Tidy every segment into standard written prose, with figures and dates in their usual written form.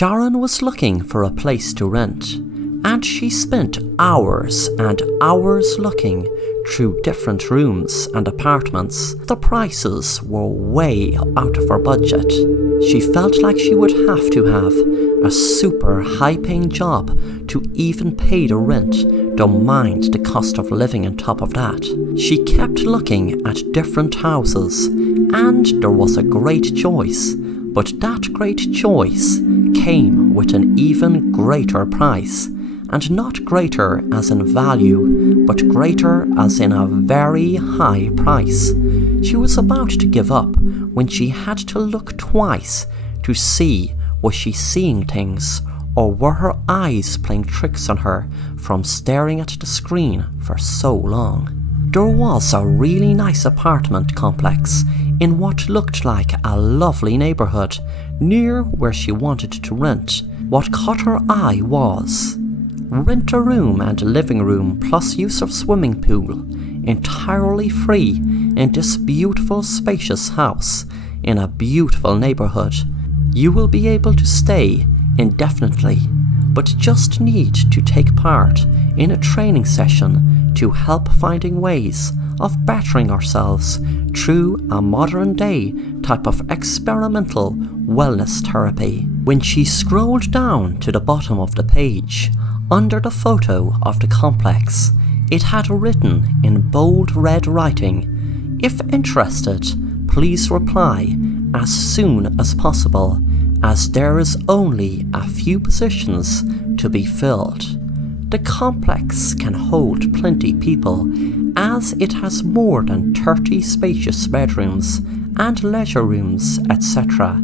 Sharon was looking for a place to rent, and she spent hours and hours looking through different rooms and apartments. The prices were way out of her budget. She felt like she would have to have a super high-paying job to even pay the rent, don't mind the cost of living on top of that. She kept looking at different houses, and there was a great choice, but that great choice came with an even greater price. And not greater as in value, but greater as in a very high price. She was about to give up when she had to look twice to see, was she seeing things, or were her eyes playing tricks on her from staring at the screen for so long. There was a really nice apartment complex in what looked like a lovely neighbourhood near where she wanted to rent. What caught her eye was rent a room and a living room plus use of swimming pool, entirely free in this beautiful spacious house in a beautiful neighbourhood. You will be able to stay indefinitely, but just need to take part in a training session to help finding ways of bettering ourselves through a modern day type of experimental wellness therapy. When she scrolled down to the bottom of the page, under the photo of the complex, it had written in bold red writing, "If interested, please reply as soon as possible, as there is only a few positions to be filled." The complex can hold plenty people, as it has more than 30 spacious bedrooms and leisure rooms, etc.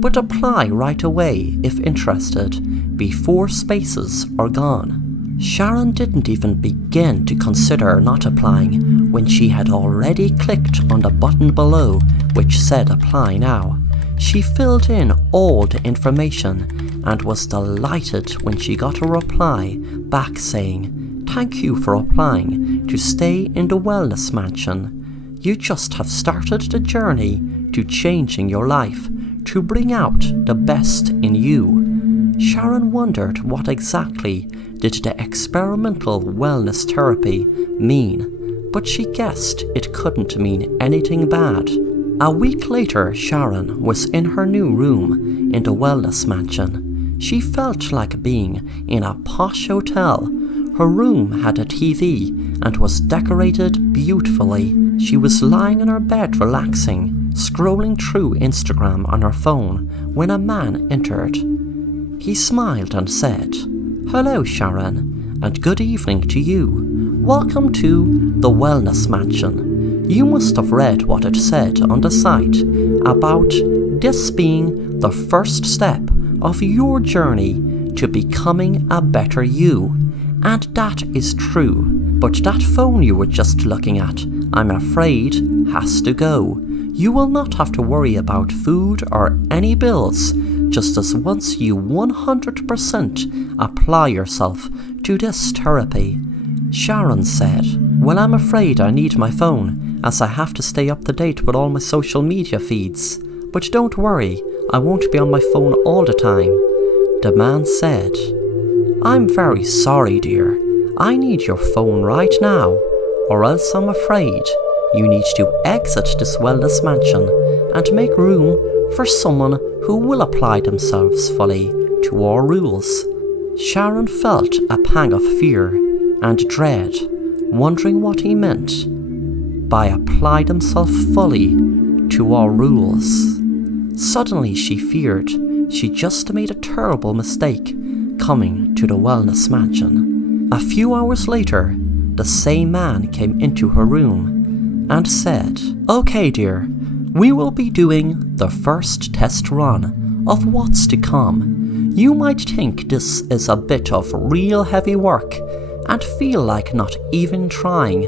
But apply right away if interested, before spaces are gone. Sharon didn't even begin to consider not applying when she had already clicked on the button below which said apply now. She filled in all the information and was delighted when she got a reply back saying, "Thank you for applying to stay in the wellness mansion. You just have started the journey to changing your life, to bring out the best in you." Sharon wondered what exactly did the experimental wellness therapy mean, but she guessed it couldn't mean anything bad. A week later, Sharon was in her new room in the wellness mansion. She felt like being in a posh hotel. Her room had a TV and was decorated beautifully. She was lying in her bed relaxing, scrolling through Instagram on her phone when a man entered. He smiled and said, "Hello Sharon, and good evening to you. Welcome to the Wellness Mansion. You must have read what it said on the site about this being the first step of your journey to becoming a better you. And that is true. But that phone you were just looking at, I'm afraid, has to go. You will not have to worry about food or any bills, just as once you 100% apply yourself to this therapy." Sharon said, "Well, I'm afraid I need my phone, as I have to stay up to date with all my social media feeds. But don't worry, I won't be on my phone all the time." The man said, "I'm very sorry, dear. I need your phone right now, or else I'm afraid you need to exit this wellness mansion and make room for someone who will apply themselves fully to our rules." Sharon felt a pang of fear and dread, wondering what he meant by apply themselves fully to our rules. Suddenly she feared she just made a terrible mistake coming to the wellness mansion. A few hours later, the same man came into her room and said, "Okay dear, we will be doing the first test run of what's to come. You might think this is a bit of real heavy work and feel like not even trying,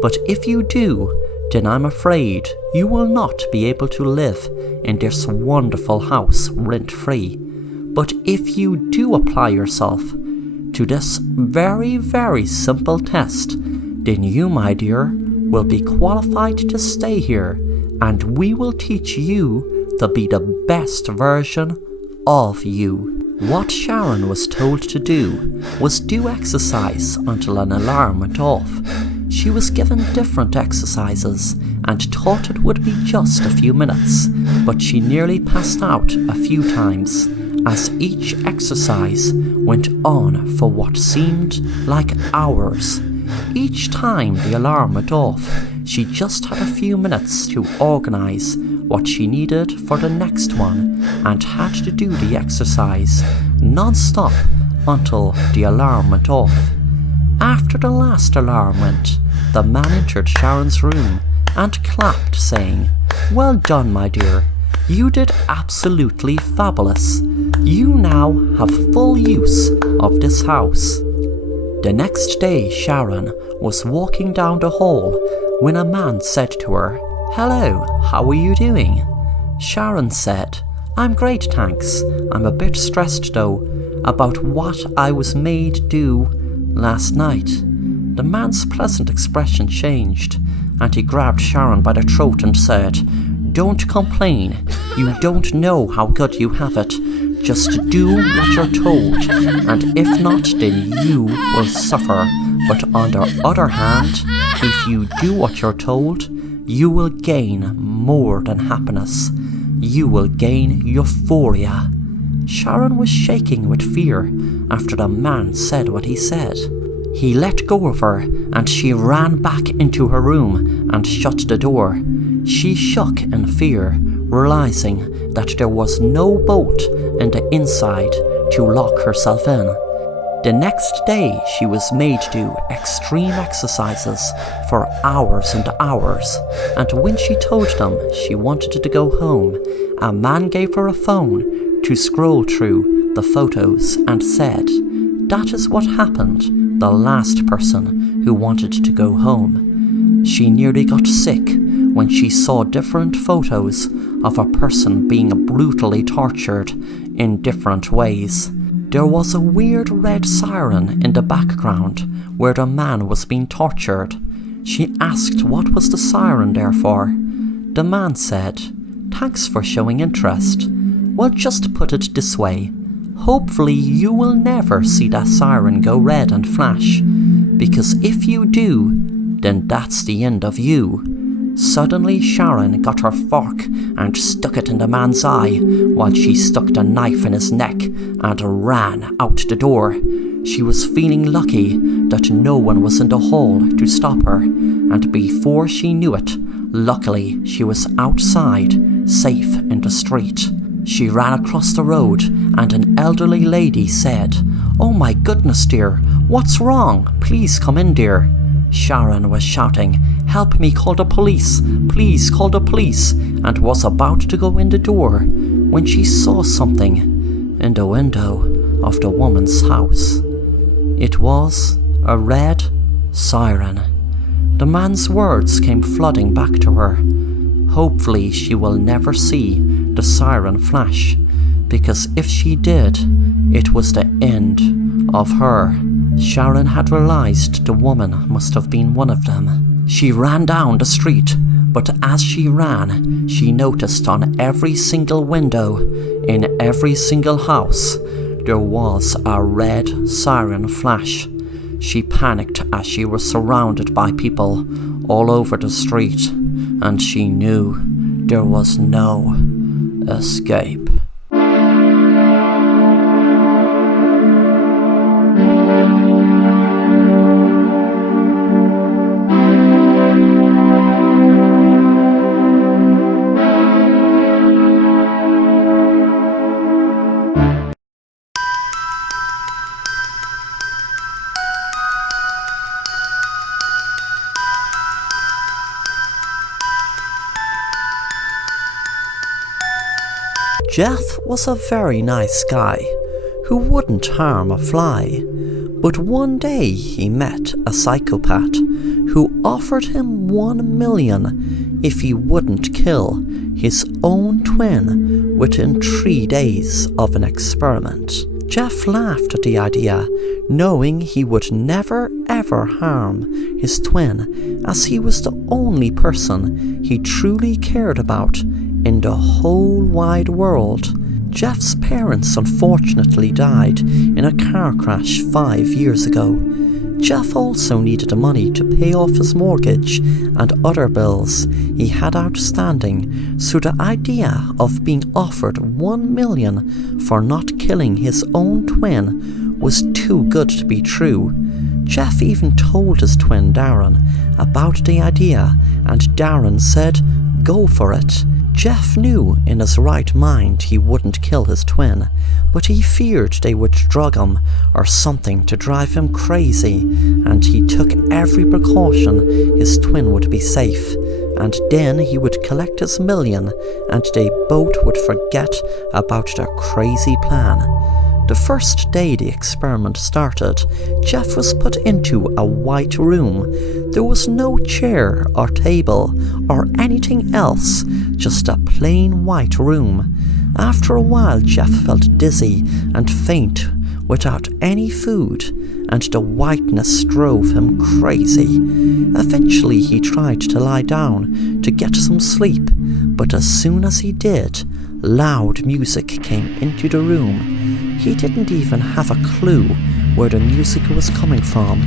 but if you do, then I'm afraid you will not be able to live in this wonderful house rent-free. But if you do apply yourself to this very, very simple test, then you, my dear, will be qualified to stay here, and we will teach you to be the best version of you." What Sharon was told to do was do exercise until an alarm went off. She was given different exercises and thought it would be just a few minutes, but she nearly passed out a few times as each exercise went on for what seemed like hours. Each time the alarm went off, she just had a few minutes to organise what she needed for the next one and had to do the exercise non-stop until the alarm went off. After the last alarm went, the man entered Sharon's room and clapped, saying, "Well done, my dear. You did absolutely fabulous. You now have full use of this house." The next day, Sharon was walking down the hall when a man said to her, "Hello, how are you doing?" Sharon said, "I'm great, thanks. I'm a bit stressed though about what I was made do last night." The man's pleasant expression changed, and he grabbed Sharon by the throat and said, "Don't complain. You don't know how good you have it. Just do what you're told, and if not, then you will suffer. But on the other hand, if you do what you're told, you will gain more than happiness. You will gain euphoria." Sharon was shaking with fear after the man said what he said. He let go of her and she ran back into her room and shut the door. She shook in fear, realizing that there was no bolt in the inside to lock herself in. The next day she was made do extreme exercises for hours and hours, and when she told them she wanted to go home, a man gave her a phone to scroll through the photos and said, "That is what happened the last person who wanted to go home." She nearly got sick when she saw different photos of a person being brutally tortured in different ways. There was a weird red siren in the background where the man was being tortured. She asked what was the siren there for. The man said, "Thanks for showing interest. Well, just put it this way. Hopefully you will never see that siren go red and flash, because if you do, then that's the end of you." Suddenly Sharon got her fork and stuck it in the man's eye while she stuck the knife in his neck and ran out the door. She was feeling lucky that no one was in the hall to stop her, and before she knew it, luckily she was outside, safe in the street. She ran across the road and an elderly lady said, "Oh my goodness, dear, what's wrong? Please come in, dear." Sharon was shouting, "Help me, call the police, please call the police," and was about to go in the door when she saw something in the window of the woman's house. It was a red siren. The man's words came flooding back to her. Hopefully she will never see the siren flash, because if she did, it was the end of her. Sharon had realized the woman must have been one of them. She ran down the street, but as she ran, she noticed on every single window, in every single house, there was a red siren flash. She panicked as she was surrounded by people all over the street, and she knew there was no escape. Jeff was a very nice guy who wouldn't harm a fly, but one day he met a psychopath who offered him 1 million if he wouldn't kill his own twin within 3 days of an experiment. Jeff laughed at the idea, knowing he would never ever harm his twin, as he was the only person he truly cared about in the whole wide world. Jeff's parents unfortunately died in a car crash 5 years ago. Jeff also needed the money to pay off his mortgage and other bills he had outstanding, so the idea of being offered $1 million for not killing his own twin was too good to be true. Jeff even told his twin Darren about the idea, and Darren said, "Go for it." Jeff knew in his right mind he wouldn't kill his twin, but he feared they would drug him or something to drive him crazy, and he took every precaution his twin would be safe, and then he would collect his $1 million and they both would forget about their crazy plan. The first day the experiment started, Jeff was put into a white room. There was no chair or table or anything else, just a plain white room. After a while, Jeff felt dizzy and faint without any food, and the whiteness drove him crazy. Eventually he tried to lie down to get some sleep, but as soon as he did, loud music came into the room. He didn't even have a clue where the music was coming from,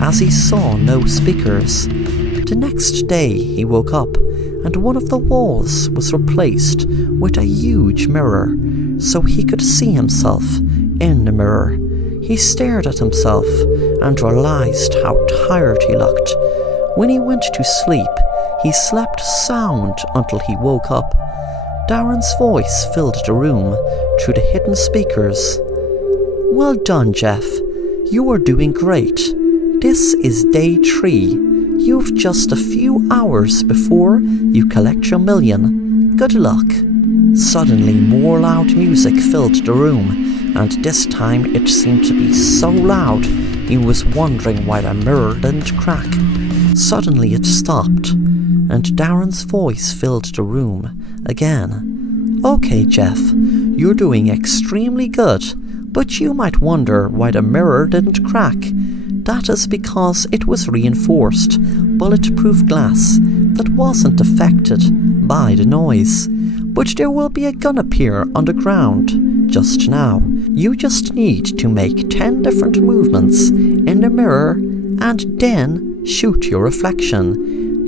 as he saw no speakers. The next day he woke up, and one of the walls was replaced with a huge mirror, so he could see himself in the mirror. He stared at himself and realized how tired he looked. When he went to sleep, he slept sound until he woke up. Darren's voice filled the room through the hidden speakers. "Well done, Jeff. You are doing great. This is day 3. You've just a few hours before you collect your $1 million. Good luck." Suddenly more loud music filled the room, and this time it seemed to be so loud he was wondering why the mirror didn't crack. Suddenly it stopped, and Darren's voice filled the room again. "Okay, Jeff, you're doing extremely good, but you might wonder why the mirror didn't crack. That is because it was reinforced, bulletproof glass that wasn't affected by the noise. But there will be a gun appear on the ground just now. You just need to make 10 different movements in the mirror and then shoot your reflection.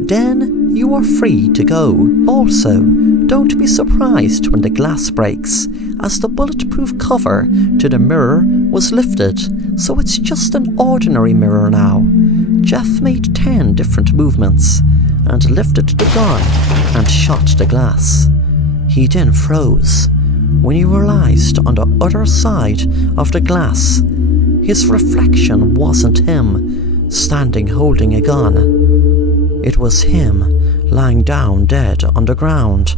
Then you are free to go. Also, don't be surprised when the glass breaks, as the bulletproof cover to the mirror was lifted, so it's just an ordinary mirror now." Jeff made 10 different movements and lifted the gun and shot the glass. He then froze when he realized on the other side of the glass, his reflection wasn't him standing holding a gun. It was him lying down dead on the ground.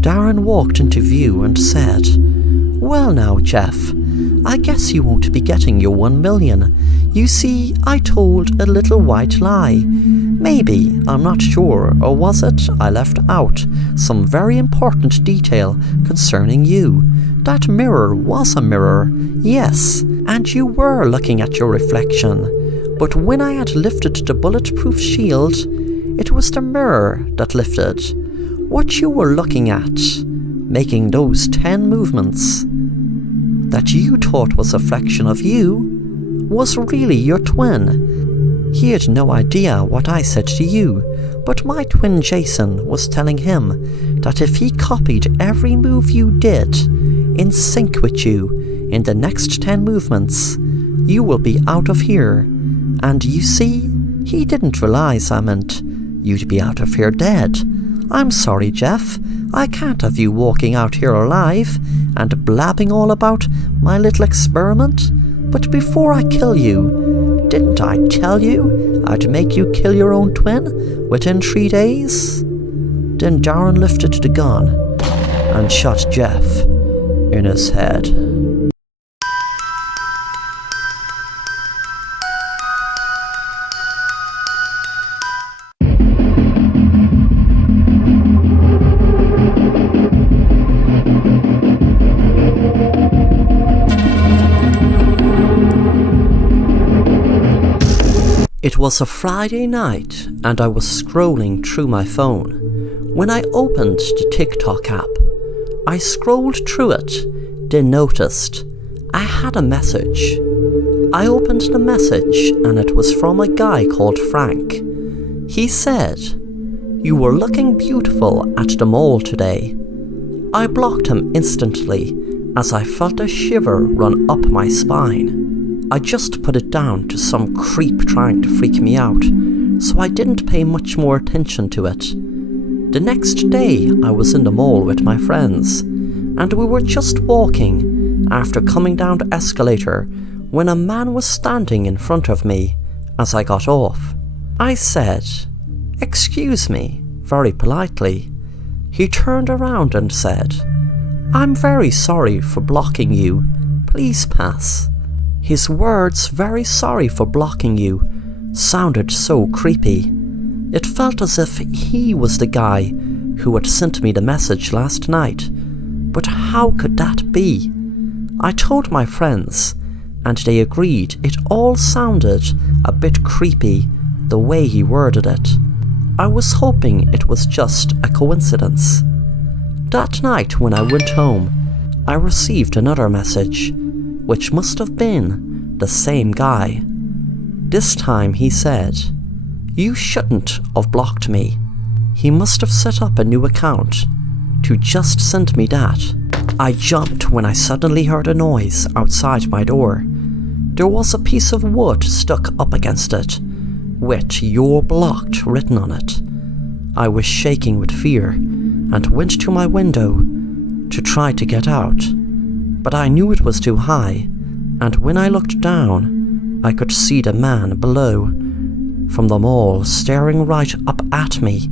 Darren walked into view and said, "Well now, Jeff, I guess you won't be getting your $1 million. You see, I told a little white lie. Maybe, I'm not sure, or was it I left out some very important detail concerning you? That mirror was a mirror, yes, and you were looking at your reflection. But when I had lifted the bulletproof shield, it was the mirror that lifted. What you were looking at, making those 10 movements, that you thought was a reflection of you, was really your twin. He had no idea what I said to you, but my twin Jason was telling him that if he copied every move you did in sync with you in the next 10 movements, you will be out of here. And you see, he didn't realize I meant you'd be out of here dead. I'm sorry, Jeff, I can't have you walking out here alive and blabbing all about my little experiment. But before I kill you, didn't I tell you I'd make you kill your own twin within 3 days?" Then Darren lifted the gun and shot Jeff in his head. It was a Friday night and I was scrolling through my phone when I opened the TikTok app. I scrolled through it, then noticed I had a message. I opened the message and it was from a guy called Frank. He said, "You were looking beautiful at the mall today." I blocked him instantly as I felt a shiver run up my spine. I just put it down to some creep trying to freak me out, so I didn't pay much more attention to it. The next day I was in the mall with my friends, and we were just walking after coming down the escalator when a man was standing in front of me as I got off. I said, "Excuse me," very politely. He turned around and said, "I'm very sorry for blocking you. Please pass." His words, "very sorry for blocking you," sounded so creepy. It felt as if he was the guy who had sent me the message last night. But how could that be? I told my friends, and they agreed it all sounded a bit creepy the way he worded it. I was hoping it was just a coincidence. That night when I went home, I received another message, which must have been the same guy. This time he said, "You shouldn't have blocked me." He must have set up a new account to just send me that. I jumped when I suddenly heard a noise outside my door. There was a piece of wood stuck up against it, with "You're blocked" written on it. I was shaking with fear and went to my window to try to get out, but I knew it was too high, and when I looked down, I could see the man below from the mall staring right up at me.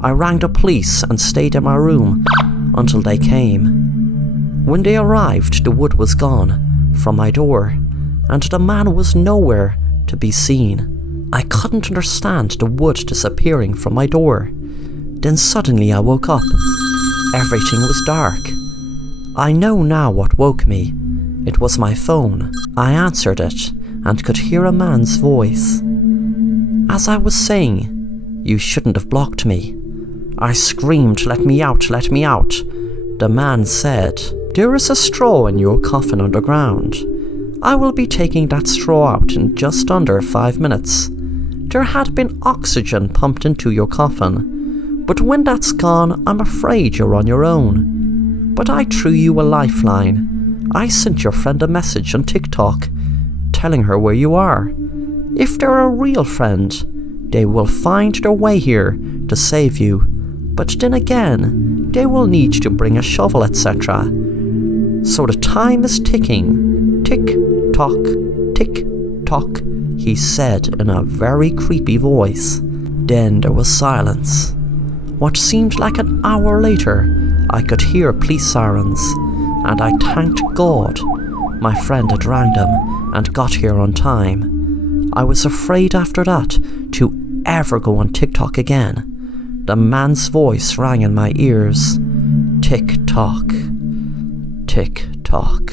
I rang the police and stayed in my room until they came. When they arrived, the wood was gone from my door, and the man was nowhere to be seen. I couldn't understand the wood disappearing from my door. Then suddenly I woke up. Everything was dark. I know now what woke me. It was my phone. I answered it and could hear a man's voice. As I was saying, "You shouldn't have blocked me," I screamed, "Let me out, let me out." The man said, "There is a straw in your coffin on the ground. I will be taking that straw out in just under 5 minutes. There had been oxygen pumped into your coffin, but when that's gone, I'm afraid you're on your own. But I threw you a lifeline. I sent your friend a message on TikTok, telling her where you are. If they're a real friend, they will find their way here to save you. But then again, they will need to bring a shovel, etc. So the time is ticking. Tick tock, tick tock," he said in a very creepy voice. Then there was silence. What seemed like an hour later, I could hear police sirens, and I thanked God my friend had rang them and got here on time. I was afraid after that to ever go on TikTok again. The man's voice rang in my ears. Tick tock, tick tock.